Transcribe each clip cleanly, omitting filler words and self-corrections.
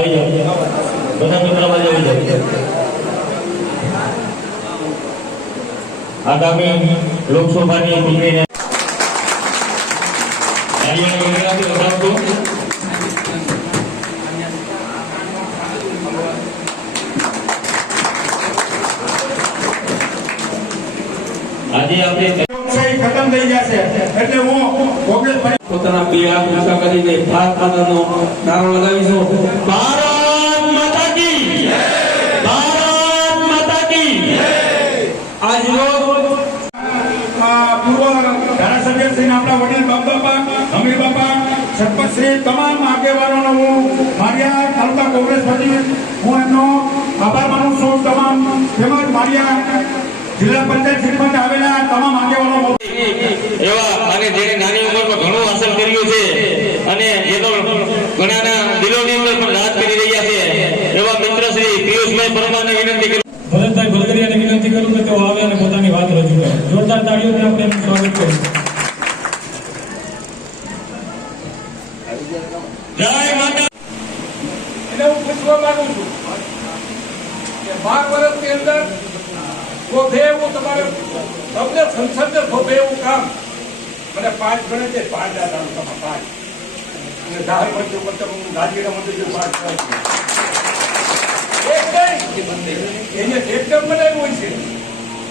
આવી જાઓ બધા મિત્રો આવી જાઓ। આગામી લોકસભાની ચૂંટણીને આજે આપણે ખતમ થઈ જશે એટલે હું કોંગ્રેસ પોતાના 2 લાખ ટકા કરીને ભારત માતાનો નારો લગાવીશું। ભારત માતા કી જય, ભારત માતા કી જય। આજ રોજ પૂર્વ ધારાસભ્ય શ્રી આપણા વડીલ બાપા અમીર બાપા સરપંચ શ્રી તમામ આગેવાનોનો હું મારિયા તાલુકા કોંગ્રેસ વતી હું એમનો આભાર માનું છું। તમામ તેમજ મારિયા જિલ્લા પંચાયત સરપંચ આવેલા તમામ આગેવાનો એવા અને જેને નાની ઉંમરમાં ઘણું હાંસલ કર્યું છે અને એ તો ઘણાના દિલોની અંદર પણ રાજ કરી રહ્યા છે એવા મિત્ર શ્રી પિયુષભાઈ પરમારને વિનંતી કરું। ભરતભાઈ ભરગરિયાને વિનંતી કરું કે તેઓ આવે અને પોતાની વાત રજૂ કરે। જોરદાર તાળીઓથી આપણે એમનું સ્વાગત કરીએ। જય માતા। એટલે હું પૂછવા માંગુ છું કે 12 વર્ષની અંદર થોભે એવું તમારે તમને સંસદને થોભે એવું કામ મને 5 ગણે છે 5 તાલુકામાં 5 અને ધાર મંત્રી ઉપર તમે ગાંધીના મંત્રી 5 એને એકદમ બનાવ્યું હોય છે,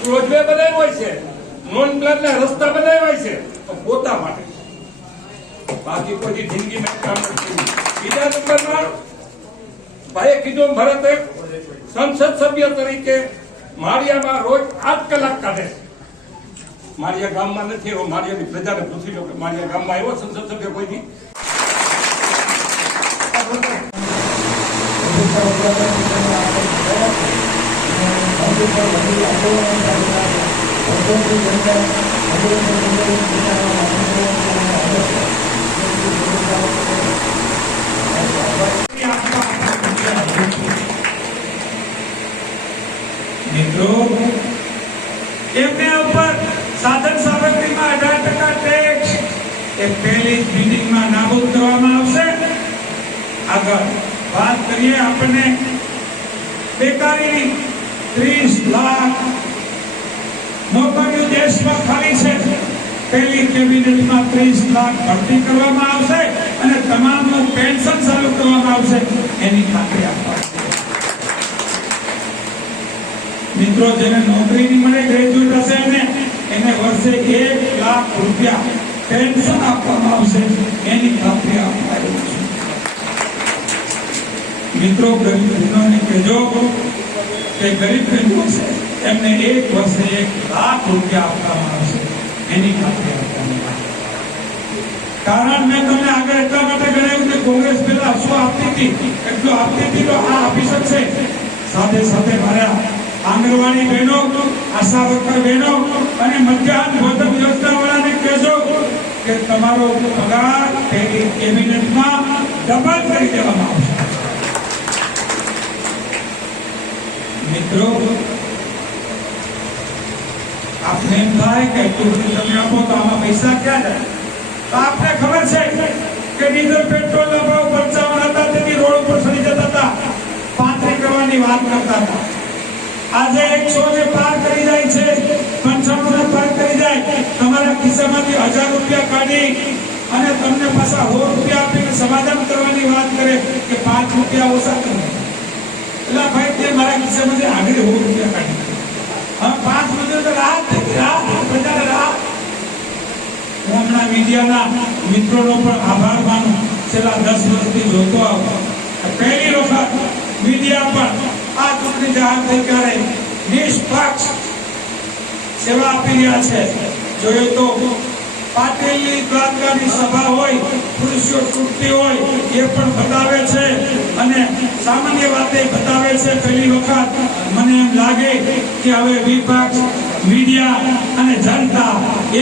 રોજવે બનાવ્યું હોય છે, નોન પ્લાનના રસ્તા બનાવ્યા હોય છે તો પોતા માટે, બાકી કોઈ જિંદગીમાં કામ નથી। બીજા નંબરમાં ભાઈએ કીધું ભરતે સંસદ સભ્ય તરીકે માળિયામાં રોજ 8 કલાક કાઢે। માળિયા ગામમાં નથી એવો, માળિયાની પ્રજાને પૂછી લો કે માળિયા ગામમાં એવો સંસદ સભ્ય કોઈથી મિત્રો એમને ઉપર સાધન સામગ્રીમાં 18% ટેક્સ એ પહેલી મિટિંગમાં નાબૂદ કરવામાં આવશે। આગળ વાત કરીએ આપણે બેકારી 30 લાખ નોકરીઓ દેશમાં ખાલી છે, પહેલી કેબિનેટમાં 30 લાખ ભરતી કરવામાં આવશે અને તમામનું પેન્શન ચાલુ કરવામાં આવશે એની ખાતરી આપવામાં। મિત્રો જેને નોકરી નહીં મળે ગ્રેજ્યુએટ હશે એને વર્ષે 1 લાખ રૂપિયા પેન્શન આપવામાં આવશે એની ખાતરી આપવામાં છે। મિત્રો ગરીબ બહેનોને કહેજો કે ગરીબ બહેનો છે એમને 1 વર્ષે 1 લાખ રૂપિયા આપવામાં આવશે એની ખાતરી આપવામાં આવશે। કારણ મેં તમને આગળ એટલા માટે જણાવ્યું કે કોંગ્રેસ પહેલા શું આપતી હતી એટલું આપતી હતી તો આ આપી શકશે। સાથે સાથે મારા આંગણવાડી બહેનો, આશા વર્કર બહેનો અને મધ્યાહન ભોજન યોજના વાળાને કહેજો કે તમારો પગાર પહેલી કેબિનેટમાં ડબલ કરી દેવામાં આવશે। મિત્રો આપને એમ થાય કે તમે આપો તો આમાં પૈસા ક્યાં જાય, તો આપને ખબર છે કે ડીઝલ પેટ્રોલના ભાવ 55 હતા તેથી રોડ ઉપર ચડી જતા હતા, 35 કરવાની વાત કરતા હતા। આજે 100 ને પાર કરી જાય છે, 95 ને પાર કરી જાય, તમારા ખિસ્સામાંથી 1000 રૂપિયા કાઢી અને તમને પાછા 100 રૂપિયા આપીને સમાધાન કરવાની વાત કરે કે 5 રૂપિયા ઓછા કરો। એટલે ભાઈ તે મારા ખિસ્સામાંથી આગળ 100 રૂપિયા કાઢી, હવે 5 રૂપિયા તો રાહત થઈ, રાહત પ્રજાને રાહત। હું હમણાં મીડિયાના મિત્રોનો પણ આભાર માનું, છેલ્લા 10 વર્ષથી જોતો આવો પહેલી વખત મીડિયા પણ આ ચૂંટણી જાહેર થઈ ત્યારે નિષ્પક્ષ સેવા આપી રહ્યા છે। જોયું તો પાટીલની દ્વારકાની સભા હોય, પુરુષો ચૂંટણી હોય એ પણ બતાવે છે અને સામાન્ય વાતે બતાવે છે। પહેલી વખત મને એમ લાગે કે હવે વિપક્ષ, મીડિયા અને જનતા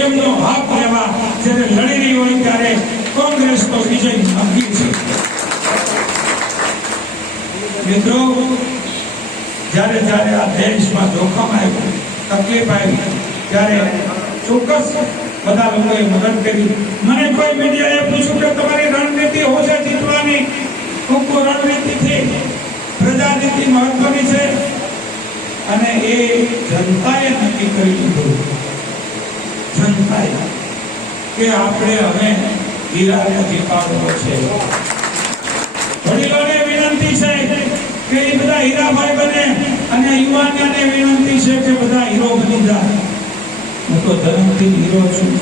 એમનો હક લેવા જ્યારે લડી રહી હોય ત્યારે કોંગ્રેસનો વિજય નક્કી છે। મિત્રો જ્યારે જ્યારે આ દેશમાં જોખમ આવ્યું, તકલીફ આવી ત્યારે ચોક્કસ બધા લોકોએ મદદ કરી। મને કોઈ મીડિયાએ પૂછ્યું કે તમારી રણનીતિ શું છે જીતવાની? ટૂંકો રણનીતિ થી જનતાએ નક્કી કરી લીધું, જનતાએ, કે આપણે હવે હીરાને દીપાવડો છે. વડીલોને વિનંતી છે કે એ બધા હીરાભાઈ બને, અને યુવાનોને વિનંતી છે કે બધા હીરો બની જાય. હું તો ધર્મથી હીરો છું.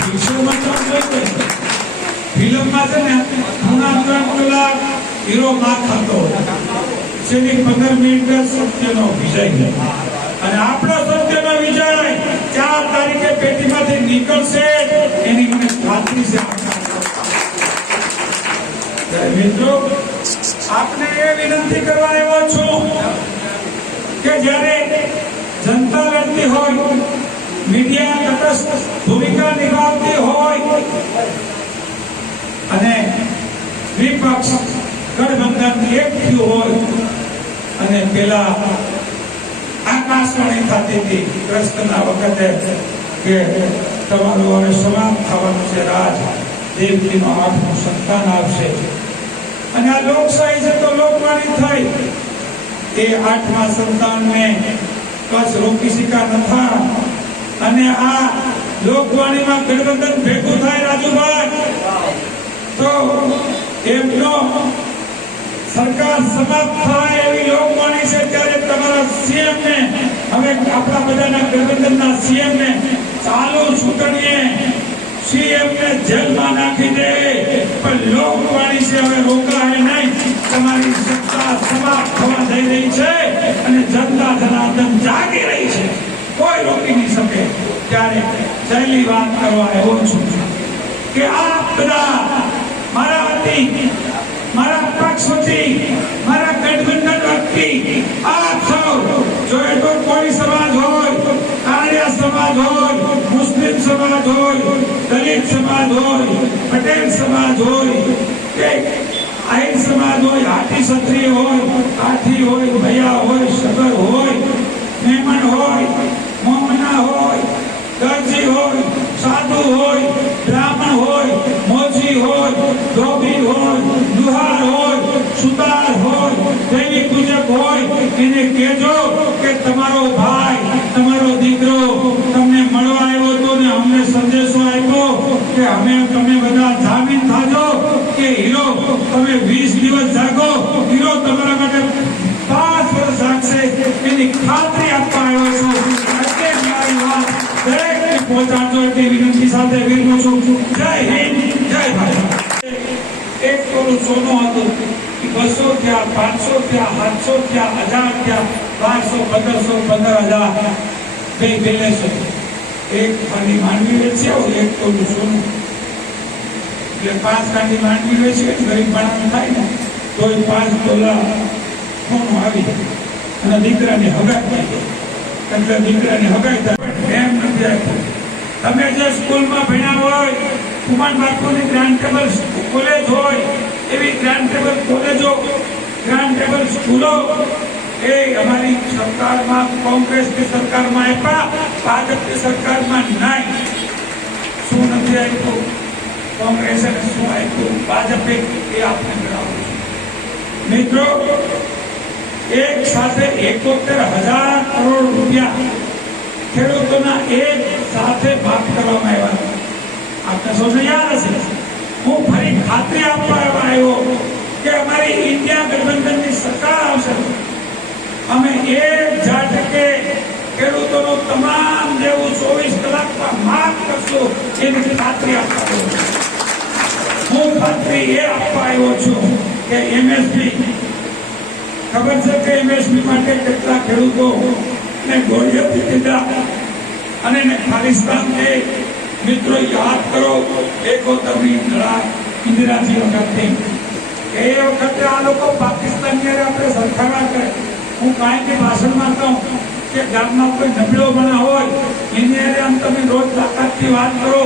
પિક્ચરમાં તો જોયું, ફિલ્મમાં છે ને પૂના 3 કલાક હીરો માર ખાતો છેલ્લી 15 મિનિટ સત્યનો વિજય, અને આપણો સત્યનો વિજય 4 તારીખે પેટીમાંથી નીકળશે એની મને ખાતરી છે. મિત્રો, આપને એ વિનંતી કરવા આવ્યો છું કે જ્યારે જનતા લડતી હોય, મીડિયા તટસ્થ ભૂમિકા નિભાવતી હોય અને વિપક્ષ ગઠબંધન એક થયું હોય, અને પેલા આકાશવાણી થતી હતી કૃષ્ણના વખતે કે તમારું હવે સમાપ્ત થવાનું છે રાજ, દેવકીનો 8મું સંતાન આવશે, અને આ લોકશાહી છે તો લોકવાણી થઈ. એ 8મા સંતાનને કચ્છ રોકી શકા નથા, અને આ લોકવાણીમાં ગઠબંધન ભેગું થાય રાજુભાઈ તો એમનો સરકાર સમાપ્ત થાય એવી લોકવાણી છે. ત્યારે તમારા સીએમ ને, હવે આપણા બધાના ગઠબંધનના સીએમ ને ચાલુ ચૂંટણીએ સીએમ ને જેલમાં નાખી દે, પણ લોકવાણી છે હવે રોકાય નહીં. તમારી સત્તા સમાપ્ત થવા જઈ રહી છે, અને જનતા જનાર્દન જાગી રહી છે, કોઈ રોકી નહીં શકે. ત્યારે છેલ્લી વાત કરવા આવ્યો છું કે આ બધા મારા વતી, મારા પક્ષ વતી, મારા ગઠબંધન વતી આપ સૌ, જો એ તો કોઈ સમાજ હોય, કાળિયા સમાજ હોય, મુસ્લિમ સમાજ હોય, દલિત સમાજ હોય, પટેલ સમાજ હોય, કે આહિર સમાજ હોય, હાથી ક્ષત્રિય હોય, કાઠી હોય, ભૈયા હોય, સગર હોય, મહેમાન હોય, મોમના હોય, દરજી હોય, સાધુ હોય, બ્રાહ્મણ હોય, મોચી હોય, ધોબી હોય, લુહાર હોય, સુતાર હોય, દેવી પૂજક હોય, એને કહેજો કે તમારો ભાઈ, તમારો દીકરો તમને મળવા આવ્યો હતો ને અમને સંદેશો આપ્યો કે તમે બધા જામીન થાજો કે હીરો તમે 20 દિવસ જાગો, હીરો તમારા માટે 5 વર્ષ જાગશે, એની ખાતરી આપવા આવ્યો છું. એટલે મારી વાત દરેકને પહોંચાડજો એટલી વિનંતી સાથે વિરમું છું. જય હિન્દ, જય ભારત. એક તોલું સોનું હતું, 200 થયા, 500 થયા, 700 થયા, 1000 થયા, 1200, 1500, 15000 બે બેલેન્સ. એક ખાલી માંડવી વેચ્યો, એક તોલું સોનું, એટલે 5 કાંડી માંડવી વેચી, ગરીબ માણસ થાય ને તોય 5 તોલા સોનું આવી જાય, અને દીકરાની હગાઈ થઈ ગઈ. એટલે દીકરાની હગાઈ થાય એમ નથી આપ્યું. તમે જે સ્કૂલમાં ભણ્યા હોય, કુમાર બાપુની ગ્રાન્ડ ટેબલ કોલેજ હોય, એવી ગ્રાન્ડ ટેબલ કોલેજો, ગ્રાન્ડ ટેબલ સ્કૂલો એ અમારી સરકારમાં, કોંગ્રેસની સરકારમાં આપ્યા, ભાજપની સરકારમાં નહીં. શું નથી આપ્યું? કોંગ્રેસે શું આપ્યું? ભાજપે એ આપણે જણાવ્યું. મિત્રો, એક સાથે 71,000 કરોડ રૂપિયા ખેડૂતોના એક સાથે માફ કરવામાં આવ્યા. આપને સૌને યાદ હશે. હું ફરી ખાતરી આપવા આવ્યો કે અમારી ઇન્ડિયા ગઠબંધનની સરકાર આવશે, અમે 1% ખેડૂતોનું તમામ દેવું 24 કલાકમાં માફ કરશું, એની ખાતરી આપવા આવ્યો. હું ખાતરી એ આપવા આવ્યો છું કે એમએસપી, ખબર છે કે એમએસપી માટે કેટલા ખેડૂતો ને ગોળીઓથી દીધા, અને ખાલિસ્તાન કે મિત્રો યાદ કરો એકોતરમી લડાઈ ઇન્દિરાજી વખતે, એ વખતે આ લોકો પાકિસ્તાનની આપણે સરખામણા કરે. હું કાંઈથી ભાષણમાં કહું કે ગામમાં કોઈ નબળો બના હોય એની હારે આમ તમે રોજ તાકાતથી વાત કરો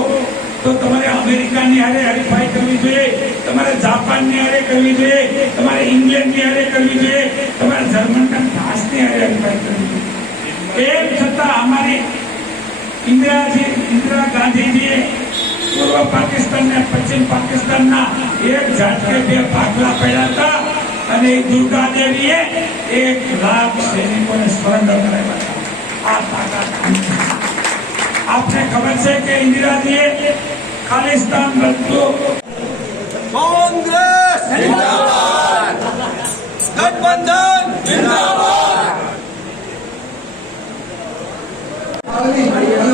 તો તમારે અમેરિકાની હારે હરીફાઈ કરવી જોઈએ, તમારે જાપાનની હારે કરવી જોઈએ, તમારે ઇંગ્લેન્ડની હારે કરવી જોઈએ, તમારે જર્મનના ફ્રાન્સની હારે હરીફાઈ કરવી જોઈએ. એમ છતાં અમારી ઇન્દિરા ગાંધીજીએ પૂર્વ પાકિસ્તાન ને પશ્ચિમ પાકિસ્તાનના એક ઝાટકે 2 ભાગલા પડ્યા હતા, અને એ દુર્ગા દેવીએ 1 લાખ સૈનિકોને સરેન્ડર કરાવ્યા હતા. આ તાકાત આપને ખબર છે કે ઇન્દિરાજીએ ખાલિસ્તાન રદ્દો કોંગ્રેસ જિંદાબાદ, ગઠબંધન જિંદાબાદ. અને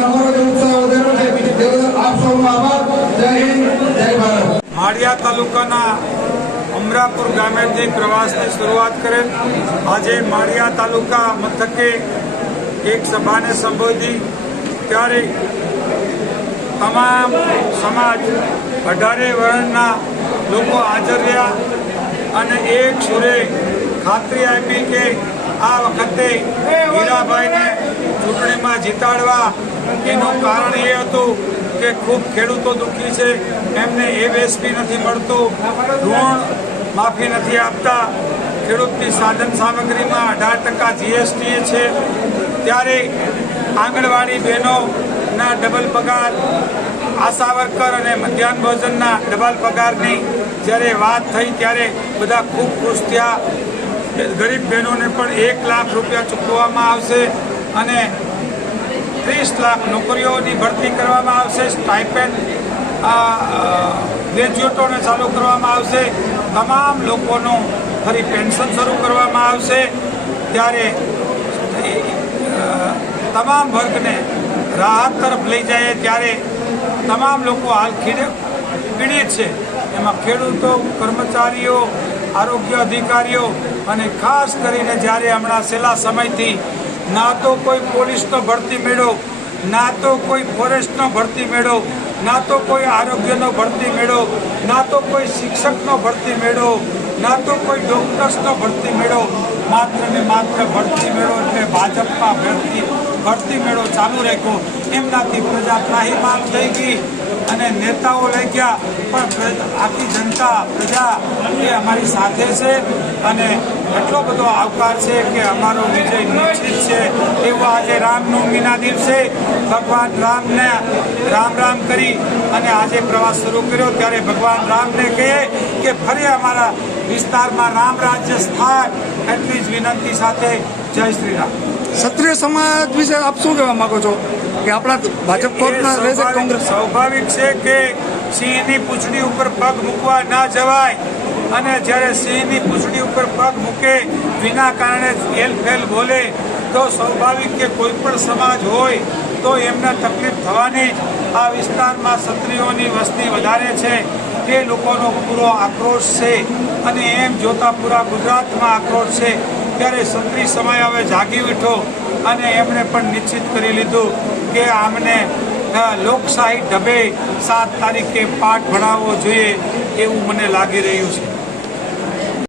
અમારો જે ઉત્સાહ વધેલો છે તે આપ સૌનો આભાર. જય હિન્દ, જય ભારત. માળિયા તાલુકાના અમરાપુર ગામેથી પ્રવાસની શરૂઆત કરેલ. આજે માળિયા તાલુકા મથકે એક સભાને સંબોધી ત્યારે તમામ સમાજ 18 વર્ણના લોકો હાજર રહ્યા અને એક સુરે ખાતરી આપી કે આ વખતે હીરાભાઈને ચૂંટણીમાં જીતાડવા એનું કારણ એ હતું કે ખૂબ ખેડૂતો દુઃખી છે, એમને એમએસપી નથી મળતું, ઋણ માફી નથી આપતા, ખેડૂતની સાધન સામગ્રીમાં 18% જીએસટી છે. ત્યારે આંગણવાડી બહેનોના ડબલ પગાર, આશા વર્કર અને મધ્યાહન ભોજનના ડબલ પગારની જ્યારે વાત થઈ ત્યારે બધા ખૂબ ખુશ થયા. ગરીબ બહેનોને પણ 1 લાખ રૂપિયા ચૂકવવામાં આવશે અને 30 લાખ નોકરીઓની ભરતી કરવામાં આવશે. સ્ટાઇપેન્ડ ગ્રેજ્યુએટોને ચાલુ કરવામાં આવશે. તમામ લોકોનું ફરી પેન્શન શરૂ કરવામાં આવશે. ત્યારે તમામ વર્ગને રાહત તરફ લઈ જાય ત્યારે તમામ લોકો હાલ પીડિત છે. એમાં ખેડૂતો, કર્મચારીઓ, આરોગ્ય અધિકારીઓ અને ખાસ કરીને જ્યારે હમણાં છેલ્લા સમયથી ના તો કોઈ પોલીસનો ભરતી મેળો, ના તો કોઈ ફોરેસ્ટનો ભરતી મેળો, ના તો કોઈ આરોગ્યનો ભરતી મેળો, ના તો કોઈ શિક્ષકનો ભરતી મેળો, ના તો કોઈ ડોક્ટર્સનો ભરતી મેળો, માત્ર ને માત્ર ભરતી મેળો એટલે ભાજપમાં ભરતી મેળો ચાલુ રાખ્યો. એમનાથી પ્રજા ત્રાહિમામ થઈ ગઈ અને નેતાઓ લઈ ગયા, પણ આખી જનતા પ્રજા એ અમારી સાથે છે અને એટલો બધો આવકાર છે કે અમારો વિજય નિશ્ચિત છે. એવું આજે રામનવમીના દિવસે ભગવાન રામને રામ કરી અને આજે પ્રવાસ શરૂ કર્યો ત્યારે ભગવાન રામને કહે કે ફરી અમારા વિસ્તારમાં રામ રાજ્ય સ્થાન, એટલી જ વિનંતી સાથે જય શ્રી રામ. ક્ષત્રિય સમાજ વિશે આપ શું કહેવા માંગો છો કે આપણા ભાજપ કોર્ટના રહેશે કોંગ્રેસ? સ્વાભાવિક છે કે સિંહની પૂંછડી ઉપર પગ મૂકવા ના જવાય અને જ્યારે સિંહની પૂંછડી ઉપર પગ મૂકે વિના કારણે એલફેલ બોલે તો સ્વાભાવિક કે કોઈ પણ સમાજ હોય તો એમને તકલીફ થવાની. આ વિસ્તારમાં ક્ષત્રિયોની વસ્તી વધારે છે, એ લોકોનો પૂરો આક્રોશ છે અને એમ જોતા પૂરા ગુજરાતમાં આક્રોશ છે. ત્યારે ક્ષત્રિય સમાજ હવે જાગી ઉઠ્યો અને એમણે પણ નિશ્ચિત કરી લીધું કે આમને લોકશાહી ઢબે 7 તારીખે પાઠ ભણાવવો જોઈએ એવું મને લાગી રહ્યું છે.